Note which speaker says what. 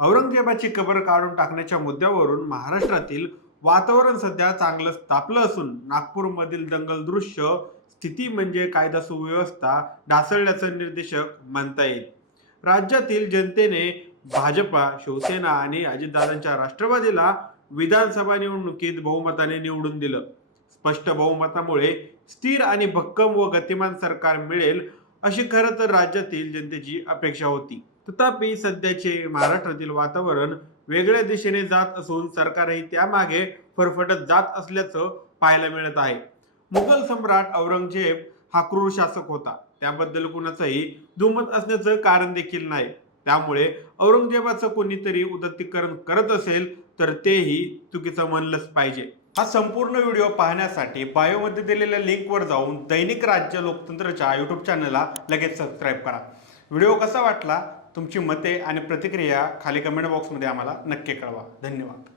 Speaker 1: औरंगजेबाची कबर काढून टाकण्याच्या मुद्द्यावरून महाराष्ट्रातील वातावरण सध्या चांगलं तापलं असून नागपूरमधील दंगल दृश्य स्थिती म्हणजे कायदा सुव्यवस्था ढासळल्याचं निर्देशक म्हणता येईल राज्यातील जनतेने भाजपा शिवसेना आणि अजितदादांच्या राष्ट्रवादीला विधानसभा निवडणुकीत बहुमताने निवडून दिलं. स्पष्ट बहुमतामुळे स्थिर आणि भक्कम व गतिमान सरकार मिळेल अशी खरं तर राज्यातील जनतेची अपेक्षा होती. तथापि सध्याचे महाराष्ट्रातील वातावरण वेगळ्या दिशेने जात असून सरकारही त्यामागे फरफटत जात असल्याचं पाहायला मिळत आहे. मुघल सम्राट औरंगजेब हा क्रूर शासक होता. त्याबद्दल कुणाचंही दुमत असण्याचं कारण देखील नाही. त्यामुळे औरंगजेबाचं कोणीतरी उदत्तीकरण करत असेल तर तेही चुकीचं म्हणलंच पाहिजे. हा संपूर्ण व्हिडिओ पाहण्यासाठी बायोमध्ये दिलेल्या लिंकवर जाऊन दैनिक राज्य लोकतंत्रच्या यूट्यूब चॅनलला लगेच सबस्क्राईब करा. व्हिडिओ कसा वाटला? तुमची मते आणि प्रतिक्रिया खाली कमेंट बॉक्समध्ये आम्हाला नक्की कळवा. धन्यवाद.